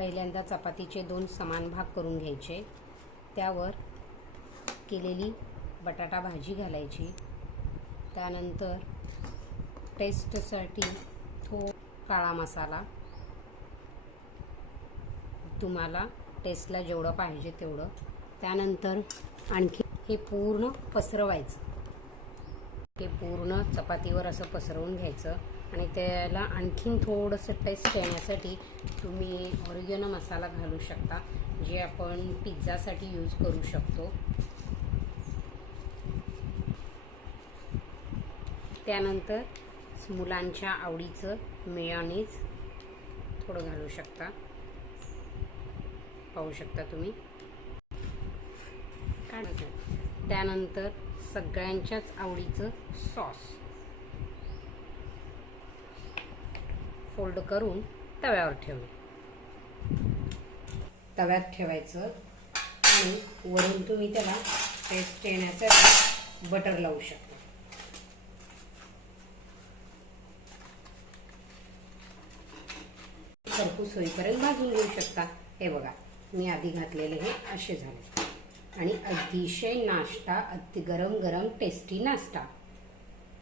पहिल्यांदा चपातीचे 2 समान भाग करून घ्यायचे। त्यावर केलेली बटाटा भाजी घालायची। त्यानंतर टेस्टसाठी काळा मसाला, तुम्हाला टेस्टला जेवढं पाहिजे तेवढं। त्यानंतर आणखी हे पूर्ण पसरवायचं, हे पूर्ण चपातीवर असं पसरवून घ्यायचं आणि त्याला आणखीन थोडंसं टेस्ट येण्यासाठी तुम्ही ऑरिगॅनो मसाला घालू शकता, जे आपण पिझ्झासाठी यूज करू शकतो। त्यानंतर मुलांच्या आवडीचं मेयोनीज थोडं घालू शकता, पाहू शकता तुम्ही। त्यानंतर सगळ्यांच्याच आवडीचं सॉस फोल्ड करून तव्यावर ठेवायचं आणि वरून तुम्ही त्याला टेस्ट येण्यासाठी बटर लावू शकता। खरपूस होईपर्यंत भाजून घेऊ शकता। हे बघा, मी आधी घातलेले हे असे झाले आणि अतिशय नाश्ता, अति गरम गरम टेस्टी नाश्ता।